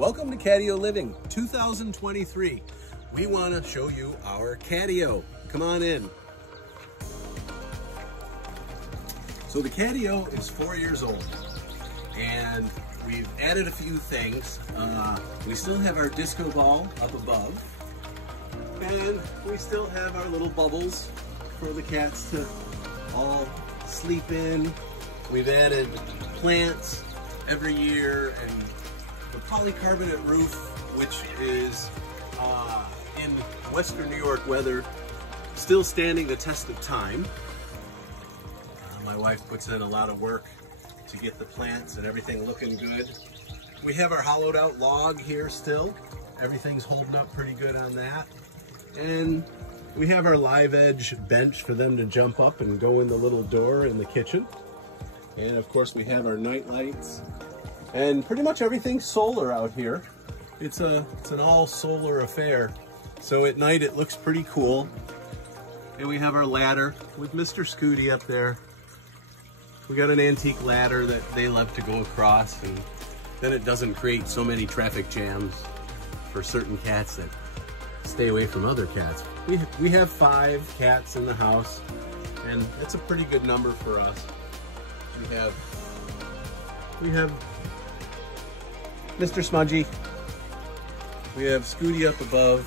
Welcome to Catio Living 2023. We want to show you our Catio. Come on in. So the Catio is 4 years old and we've added a few things. We still have our disco ball up above and we still have our little bubbles for the cats to all sleep in. We've added plants every year and the polycarbonate roof, which is in Western New York weather, still standing the test of time. My wife puts in a lot of work to get the plants and everything looking good. We have our hollowed out log here still. Everything's holding up pretty good on that. And we have our live edge bench for them to jump up and go in the little door in the kitchen. And of course we have our night lights. And pretty much everything's solar out here. It's an all solar affair. So at night it looks pretty cool. And we have our ladder with Mr. Scooty up there. We got an antique ladder that they love to go across, and then it doesn't create so many traffic jams for certain cats that stay away from other cats. We have 5 cats in the house, and it's a pretty good number for us. We have Mr. Smudgy. We have Scooty up above.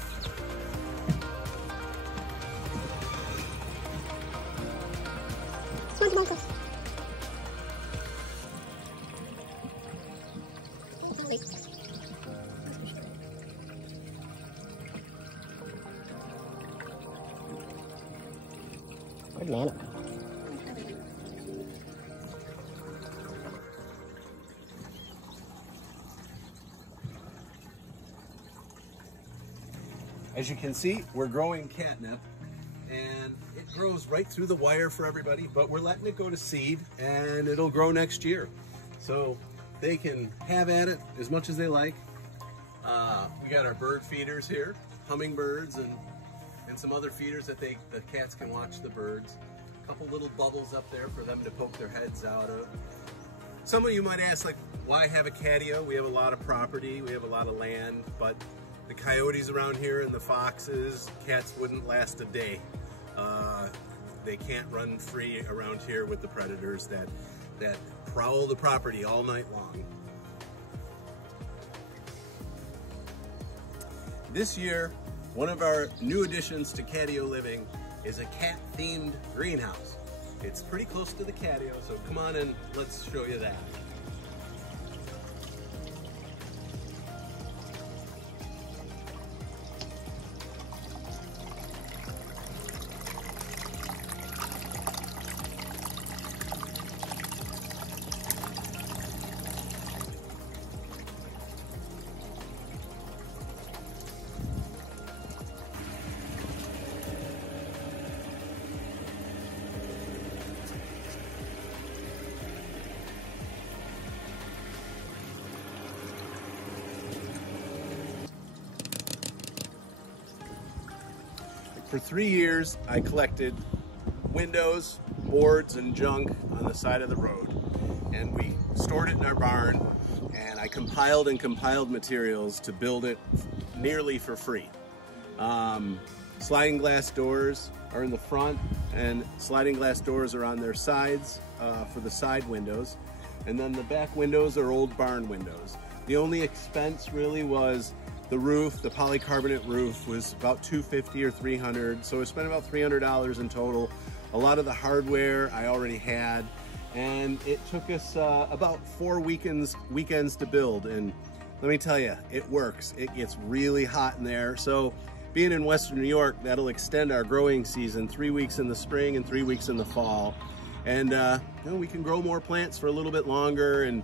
Good man. As you can see, we're growing catnip, and it grows right through the wire for everybody, but we're letting it go to seed and it'll grow next year. So they can have at it as much as they like. We got our bird feeders here, hummingbirds and some other feeders that the cats can watch the birds. A couple little bubbles up there for them to poke their heads out of. Some of you might ask, like, why have a catio? We have a lot of property, we have a lot of land, but the coyotes around here and the foxes, cats wouldn't last a day. They can't run free around here with the predators that prowl the property all night long. This year, one of our new additions to Catio Living is a cat-themed greenhouse. It's pretty close to the Catio, so come on and let's show you that. For 3 years, I collected windows, boards, and junk on the side of the road. And we stored it in our barn, and I compiled materials to build it nearly for free. Sliding glass doors are in the front, and sliding glass doors are on their sides for the side windows. And then the back windows are old barn windows. The only expense really was the roof. The polycarbonate roof was about $250 or $300, so I spent about $300 in total. A lot of the hardware I already had, and it took us about 4 weekends to build. And let me tell you, it works. It gets really hot in there. So being in Western New York, that'll extend our growing season 3 weeks in the spring and 3 weeks in the fall. And you know, we can grow more plants for a little bit longer and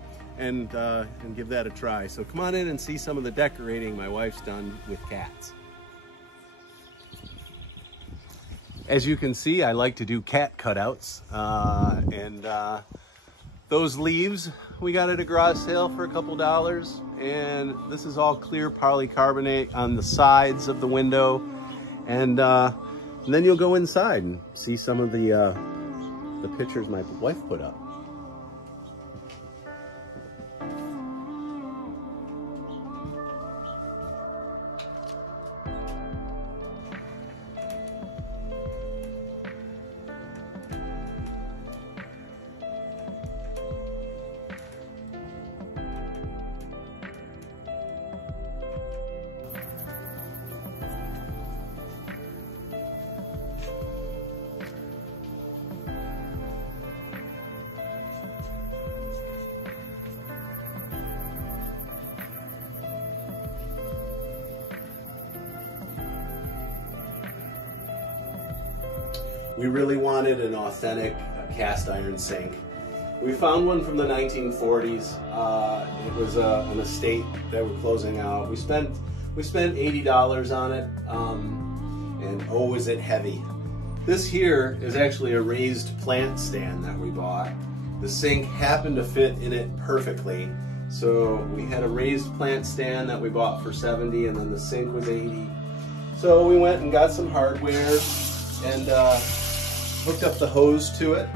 give that a try. So come on in and see some of the decorating my wife's done with cats. As you can see, I like to do cat cutouts, and those leaves we got at a garage sale for a couple dollars, and this is all clear polycarbonate on the sides of the window, and then you'll go inside and see some of the pictures my wife put up. We really wanted an authentic cast iron sink. We found one from the 1940s. It was an estate that we're closing out. We spent $80 on it, and oh, is it heavy. This here is actually a raised plant stand that we bought. The sink happened to fit in it perfectly. So we had a raised plant stand that we bought for $70, and then the sink was $80. So we went and got some hardware and hooked up the hose to it.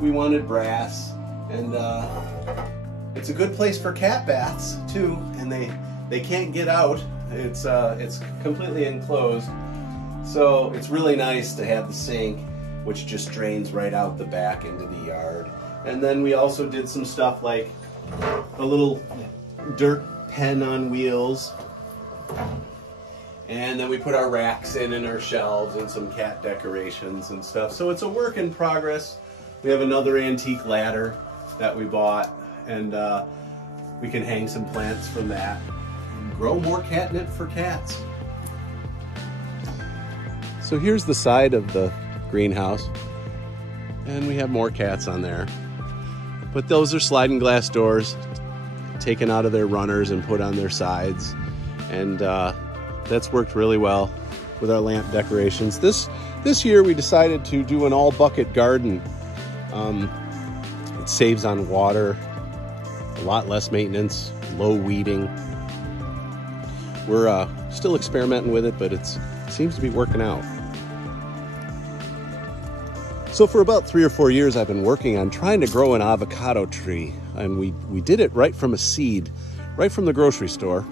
We wanted brass, and it's a good place for cat baths too, and they can't get out. It's completely enclosed, so it's really nice to have the sink, which just drains right out the back into the yard. And then we also did some stuff like a little dirt pen on wheels, and then we put our racks in and our shelves and some cat decorations and stuff. So it's a work in progress. We have another antique ladder that we bought, and we can hang some plants from that and grow more catnip for cats. So here's the side of the greenhouse, and we have more cats on there. But those are sliding glass doors taken out of their runners and put on their sides, and that's worked really well with our lamp decorations. This year we decided to do an all bucket garden. It saves on water, a lot less maintenance, low weeding. We're still experimenting with it, but it seems to be working out. So for about 3 or 4 years, I've been working on trying to grow an avocado tree, and we did it right from a seed, right from the grocery store.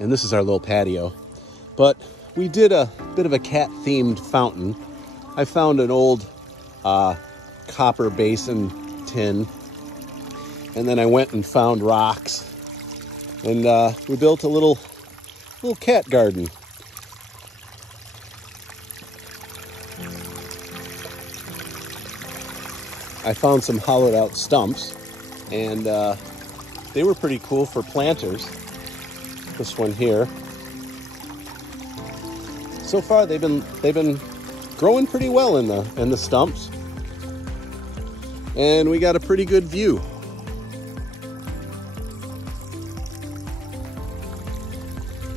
And this is our little patio. But we did a bit of a cat-themed fountain. I found an old copper basin tin, and then I went and found rocks, and we built a little cat garden. I found some hollowed out stumps, and they were pretty cool for planters. This one here. So far they've been growing pretty well in the stumps, and we got a pretty good view.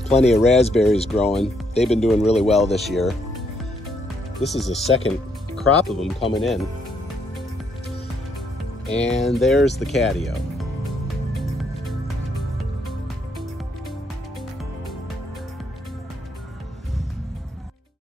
Plenty of raspberries growing. They've been doing really well this year. This is the second crop of them coming in. And there's the Catio.